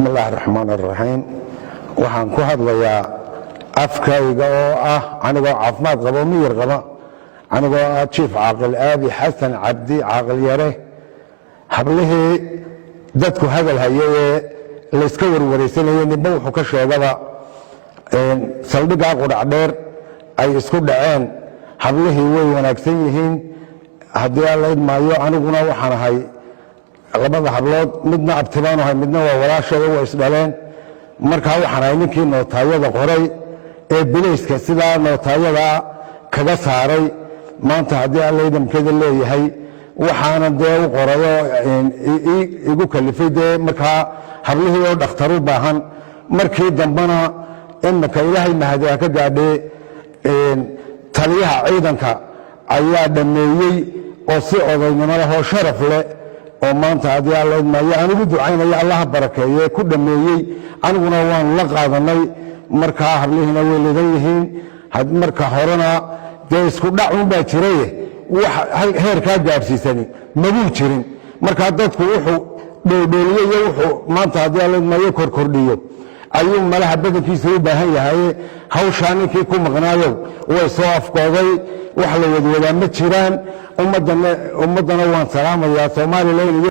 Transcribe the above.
بسم الله الرحمن الرحيم waxaan ku hadlayaa afkayga oo ah anigoo caafimaad qabo miyir qaba anigoo ah chief caaqil aadi xasan cabdi caaqil yare hablihii dadku hadal hayay la iska warwareysanayay ninba wuxuu ka sheegaba saldhiga qudhac dheer ay isku dhaceen hablihii way wanaagsan yihiin haddii aan la idmaayo aniguna waxaan ahay labada hablood midna abtibaan ahay midna waa walaashay oo isdhaleen markaa waxaan ahay ninkii nootaayada qoray ee bilayska sidaa nootaayada kaga saaray maanta haddii aan la idamkeeda leeyahay waxaana dee u qorayo igu kalifay dee markaa hablihii oo dhakhtar u baahan markii dambana imika ilaahay mahadiha ka gaadhee taliyaha ciidanka ayaa dhameeyey oo si odaynimo leh oo sharaf leh oo maanta haddii aan la idmaayo anigu ducaynaya allaha barakeeye ku dhameeyey aniguna waanu la qaadanay markaa hablihiina way leedan yihiin marka horena dee isku dhac unbaa jiraye wax heerkaa gaadhsiisani mabuu jirin markaa dadku wuxuu dhoodhooliye iyo wuxuu maanta haddii aan la idmaayo korkordhiyo ayuu malaha badankiisa u baahan yahay hawshaa ninkii ku maqnaayo way soo afkooday wax la wadwadaa ma jiraan ummaddana waan salaamayaa Soomaaliland